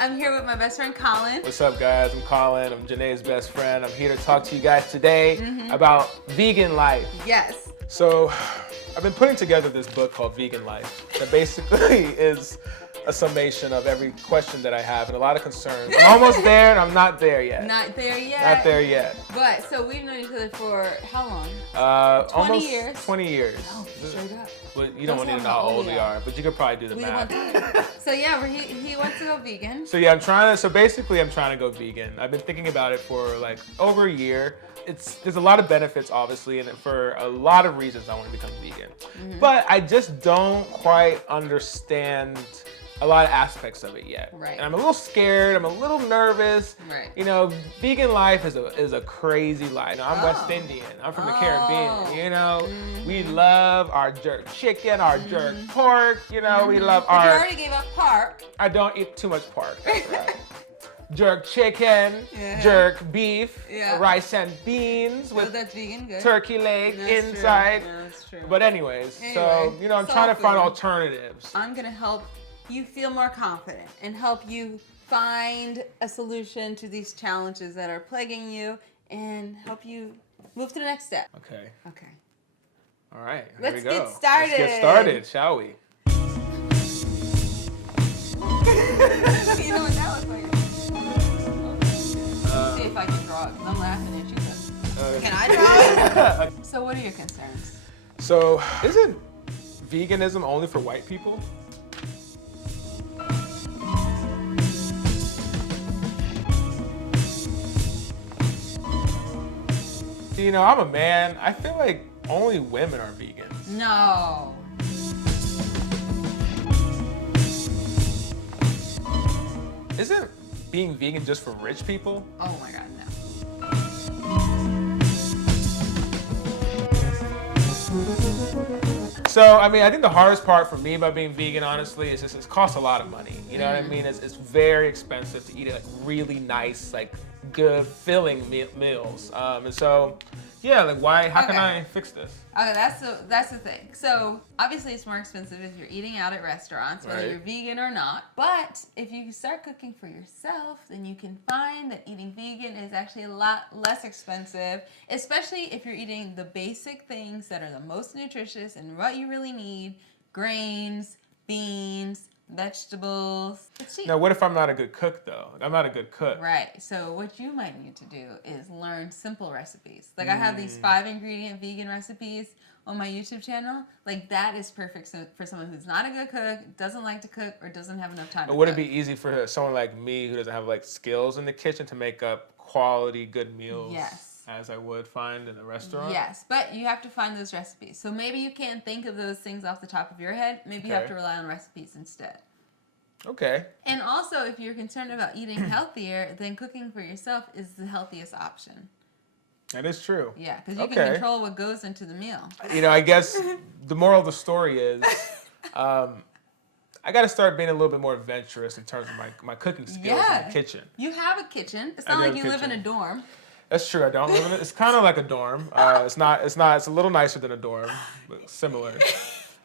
I'm here with my best friend Colin. What's up, guys? I'm Colin. I'm Janae's best friend. I'm here to talk to you guys today about vegan life. Yes. So, I've been putting together this book called Vegan Life that basically is a summation of every question that I have and a lot of concerns. I'm almost there and I'm not there yet. Not there yet. Not there yet. But, so we've known each other for how long? 20 almost years. 20 years. Oh, straight up. But you don't want to know how old we are, but you could probably do the We math. want to. So yeah, he wants to go vegan. So yeah, I'm trying to go vegan. I've been thinking about it for like over a year. There's a lot of benefits, obviously, and for a lot of reasons I want to become vegan. But I just don't quite understand a lot of aspects of it yet. Right. And I'm a little scared, I'm a little nervous. Right. You know, vegan life is a crazy life. Now, I'm West Oh. Indian. I'm from the Oh. Caribbean. You know, we love our jerk chicken, our jerk pork. You know, we love But you our. already gave up pork. I don't eat too much pork. That's right. Jerk chicken, Yeah. jerk beef, Yeah. rice and beans So with that's vegan, good. turkey leg That's inside. True. That's true. But anyways, so Anyway, you know, I'm soul trying to find food. alternatives. I'm gonna help you feel more confident and help you find a solution to these challenges that are plaguing you and help you move to the next step. Okay. Okay. All right. Here Let's we go. get started. Let's get started, shall we? You know what that looks like? See if I can draw it. 'Cause I'm laughing at you. Can I draw it? So what are your concerns? So, isn't veganism only for white people? You know, I'm a man. I feel like only women are vegans. No. Isn't being vegan just for rich people? Oh my God, no. So, I mean, I think the hardest part for me about being vegan, honestly, is just it costs a lot of money. You know what I mean? It's very expensive to eat like really nice, like good, filling meals. And so, yeah, like how can Okay. I fix this? Okay, that's the thing. So obviously it's more expensive if you're eating out at restaurants, whether Right. you're vegan or not. But if you start cooking for yourself, then you can find that eating vegan is actually a lot less expensive, especially if you're eating the basic things that are the most nutritious and what you really need: grains, beans, vegetables. It's cheap. Now, what if I'm not a good cook, though? I'm not a good cook. Right. So what you might need to do is learn simple recipes. Like I have these 5-ingredient vegan recipes on my YouTube channel. Like that is perfect for someone who's not a good cook, doesn't like to cook, or doesn't have enough time But to would cook. it be easy for someone like me who doesn't have like skills in the kitchen to make up quality, good meals? Yes. As I would find in a restaurant? Yes, but you have to find those recipes. So maybe you can't think of those things off the top of your head. Maybe you have Okay. to rely on recipes instead. Okay. And also, if you're concerned about eating healthier, then cooking for yourself is the healthiest option. That is true. Yeah, because you Okay. can control what goes into the meal. You know, I guess the moral of the story is I got to start being a little bit more adventurous in terms of my cooking skills in the kitchen. You have a kitchen. It's I not do like have you a live in a kitchen. dorm. That's true. I don't live in it. It's kind of like a dorm. It's a little nicer than a dorm, but similar.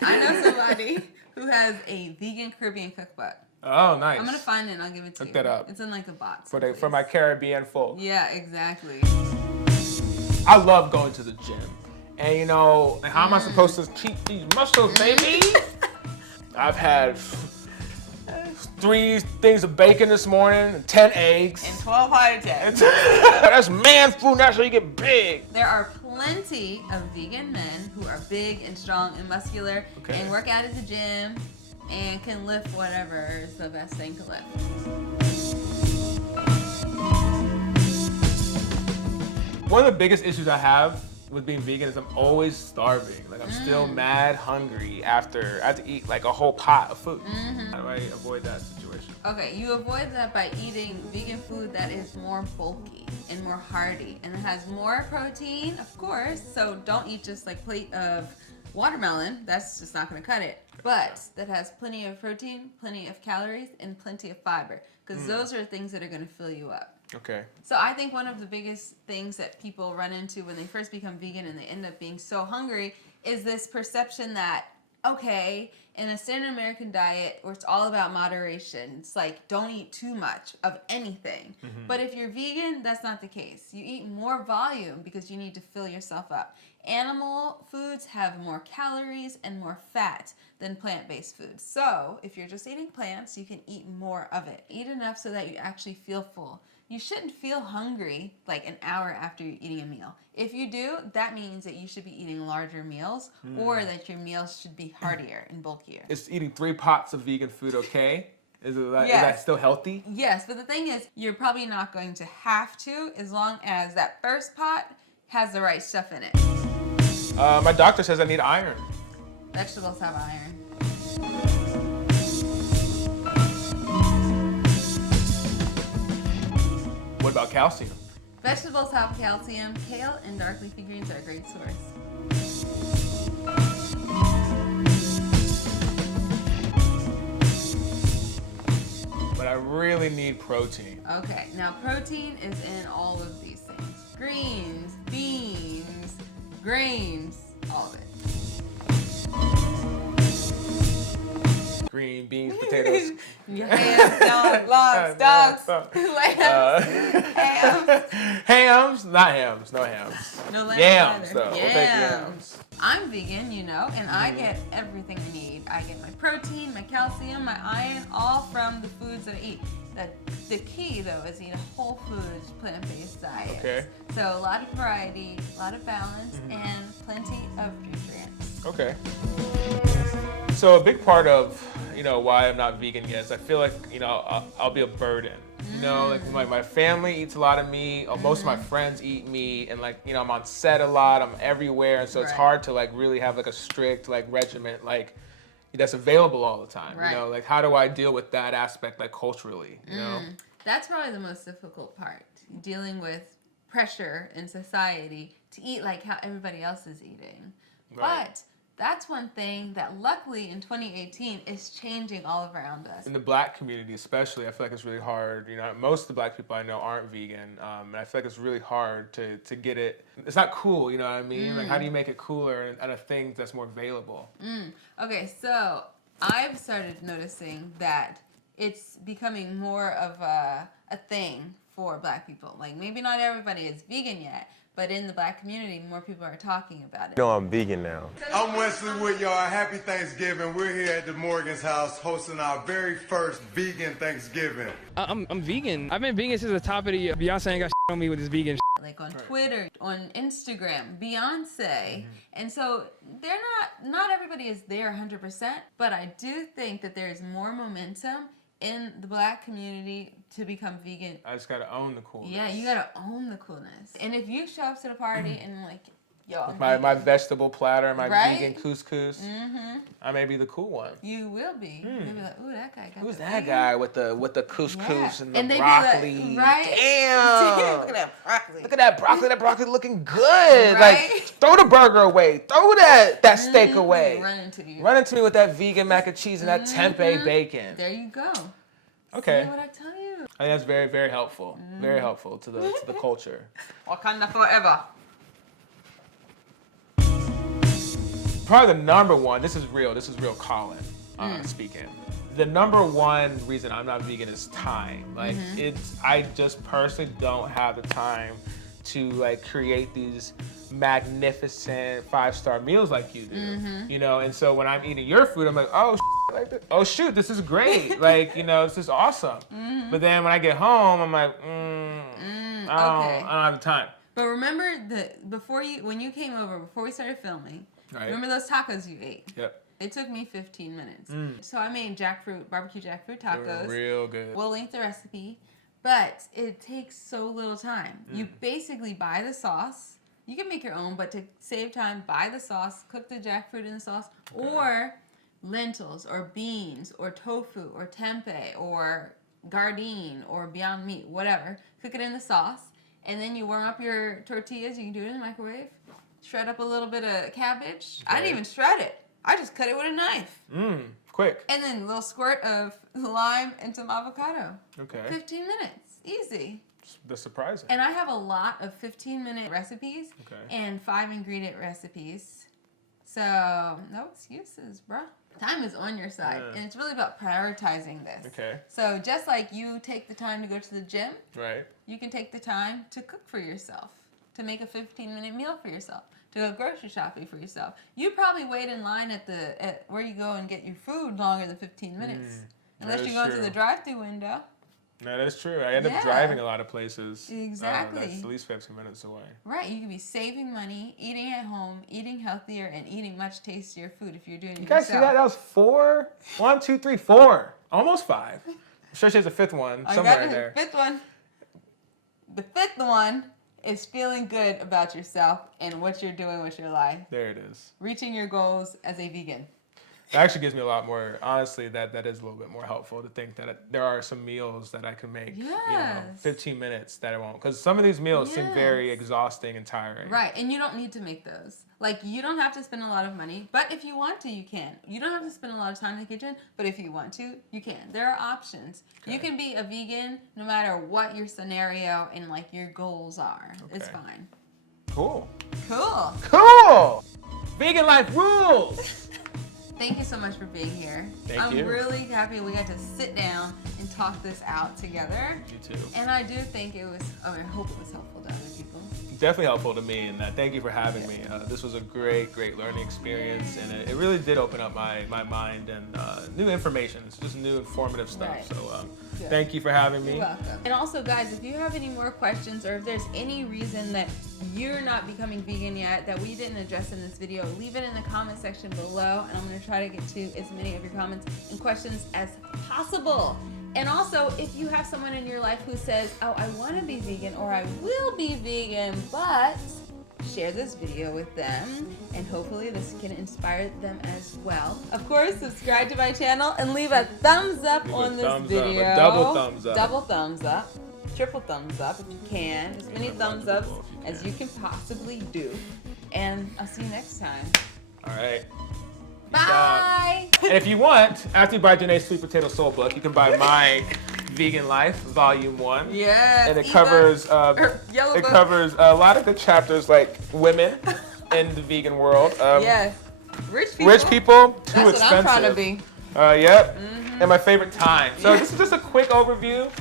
I know somebody who has a vegan Caribbean cookbook. Oh, nice. I'm going to find it and I'll give it to you. Look that up. It's in like a box. For my Caribbean folk. Yeah, exactly. I love going to the gym. And you know, how am I supposed to keep these muscles, baby? I've had 3 things of bacon this morning, and 10 eggs. And 12 heart attacks. That's man food, that's how you get big. There are plenty of vegan men who are big and strong and muscular Okay. and work out at the gym and can lift whatever is the best thing to lift. One of the biggest issues I have with being vegan is I'm always starving. Like I'm still mad hungry after I have to eat like a whole pot of food. How do I avoid that situation? Okay, you avoid that by eating vegan food that is more bulky and more hearty and it has more protein, of course. So don't eat just like plate of watermelon. That's just not going to cut it. But that has plenty of protein, plenty of calories, and plenty of fiber because those are things that are going to fill you up. Okay. So I think one of the biggest things that people run into when they first become vegan and they end up being so hungry is this perception that okay, in a standard American diet where it's all about moderation, it's like don't eat too much of anything. But if you're vegan, that's not the case. You eat more volume because you need to fill yourself up. Animal foods have more calories and more fat than plant-based foods. So if you're just eating plants, you can eat more of it. Eat enough so that you actually feel full. You shouldn't feel hungry like an hour after you're eating a meal. If you do, that means that you should be eating larger meals or that your meals should be heartier and bulkier. Is eating 3 pots of vegan food okay? Is that Yes. still healthy? Yes, but the thing is, you're probably not going to have to as long as that first pot has the right stuff in it. My doctor says I need iron. Vegetables have iron. What about calcium? Vegetables have calcium. Kale and dark leafy greens are a great source. But I really need protein. Okay, now protein is in all of these things. Greens, beans, grains, all of it. Green beans, potatoes. Hams, logs, dogs, lambs, hams. Hams, not hams, no hams. No lambs Yams, either. though. We'll take yams. I'm vegan, you know, and I get everything I need. I get my protein, my calcium, my iron, all from the foods that I eat. The key, though, is eat a whole foods, plant-based diet. Okay. So a lot of variety, a lot of balance, and plenty of nutrients. Okay. So a big part of, why I'm not vegan yet is I feel like, I'll be a burden. Like my family eats a lot of meat. Most of my friends eat meat, and I'm on set a lot. I'm everywhere, and so it's Right. hard to really have a strict regimen that's available all the time. Right. How do I deal with that aspect culturally? That's probably the most difficult part, dealing with pressure in society to eat like how everybody else is eating. Right. But that's one thing that luckily in 2018 is changing all around us. In the Black community especially, I feel like it's really hard. Most of the Black people I know aren't vegan, and I feel like it's really hard to get it. It's not cool, you know what I mean? How do you make it cooler and a thing that's more available? Okay, so I've started noticing that it's becoming more of a thing for Black people. Maybe not everybody is vegan yet, but in the Black community, more people are talking about it. I'm vegan now. I'm Wesley Wood, y'all. Happy Thanksgiving. We're here at the Morgan's house hosting our very first vegan Thanksgiving. I'm vegan. I've been vegan since the top of the year. Beyonce ain't got shit on me with this vegan shit. On Twitter, on Instagram, Beyonce. And so they're not everybody is there 100%, but I do think that there's more momentum in the Black community to become vegan. I just gotta own the coolness. Yeah, you gotta own the coolness. And if you show up to the party and yo, I'm My vegan, vegetable platter, my Right? vegan couscous. I may be the cool one. you will be. You'll be like, ooh, that guy got Who's the that vegan. guy with the couscous and the And they be broccoli? like, right? Damn! Look at that broccoli. Look at that broccoli. That broccoli looking good. Right? Throw the burger away. Throw that steak away. Run into you. Run into me with that vegan mac and cheese and that tempeh bacon. There you go. Okay. See what I tell you? I think that's very, very helpful. Very helpful to the culture. Wakanda forever. Probably the number one. This is real Colin speaking. The number one reason I'm not vegan is time. I just personally don't have the time to create these magnificent 5-star meals like you do. And so when I'm eating your food, I'm like, oh, oh shoot, this is great. This is awesome. But then when I get home, I'm like, I don't have the time. But remember when you came over, before we started filming, Right. remember those tacos you ate? Yep. It took me 15 minutes. So I made barbecue jackfruit They were tacos. real good. We'll link the recipe. But it takes so little time. You basically buy the sauce. You can make your own, but to save time, buy the sauce, cook the jackfruit in the sauce, or lentils, or beans, or tofu, or tempeh, or gardein, or Beyond Meat, whatever. Cook it in the sauce, and then you warm up your tortillas. You can do it in the microwave. Shred up a little bit of cabbage. I didn't even shred it. I just cut it with a knife. Quick. And then a little squirt of lime and some avocado. Okay. 15 minutes. Easy. That's surprising. And I have a lot of 15-minute recipes Okay. and 5-ingredient recipes. So no excuses, bro. Time is on your side, Yeah. and it's really about prioritizing this. Okay. So just like you take the time to go to the gym, Right. you can take the time to cook for yourself, to make a 15-minute meal for yourself, to go grocery shopping for yourself. You probably wait in line at where you go and get your food longer than 15 minutes, unless that you is go into true. the drive-through window. No, that's true. I end Yeah. up driving a lot of places. Exactly. That's at least 15 minutes away. Right, you could be saving money, eating at home, eating healthier, and eating much tastier food if you're doing it You guys see that? That was 4. 1, 2, 3, 4. Almost 5. I'm sure she has a 5th one I somewhere got in it. there. Fifth one. The 5th one is feeling good about yourself and what you're doing with your life. There it is. Reaching your goals as a vegan. It actually gives me a lot more, honestly, that is a little bit more helpful to think that there are some meals that I can make, 15 minutes that I won't. Because some of these meals seem very exhausting and tiring. Right, and you don't need to make those. Like, you don't have to spend a lot of money, but if you want to, you can. You don't have to spend a lot of time in the kitchen, but if you want to, you can. There are options. You can be a vegan no matter what your scenario and, like, your goals are. It's Okay. fine. Cool. Cool. Cool! Vegan life rules! Thank you so much for being here. Thank you. I'm really happy we got to sit down and talk this out together. You too. And I do think it was, I hope it was helpful to other people. Definitely helpful to me, and thank you for having me. This was a great learning experience, and it really did open up my mind and new information. It's just new informative stuff. Right. So thank you for having me. You're welcome. And also, guys, if you have any more questions or if there's any reason that you're not becoming vegan yet that we didn't address in this video, leave it in the comment section below, and I'm going to try to get to as many of your comments and questions as possible. And also, if you have someone in your life who says, oh, I want to be vegan or I will be vegan, but share this video with them, and hopefully this can inspire them as well. Of course, subscribe to my channel and leave a thumbs up Leave a on this thumbs up, video. a double thumbs up. Double thumbs up. Triple thumbs up if you can. As many Yeah, thumbs ups multiple if you as you can possibly do. And I'll see you next time. All right. Bye! And if you want, after you buy Janae's Sweet Potato Soul book, you can buy my Vegan Life Volume 1. Yes. And it Eva. covers Yellow it book. covers a lot of good chapters like women in the vegan world. Yes. Rich people. Rich people, too That's expensive. what I'm trying to be. Yep. And my favorite time. So this is just a quick overview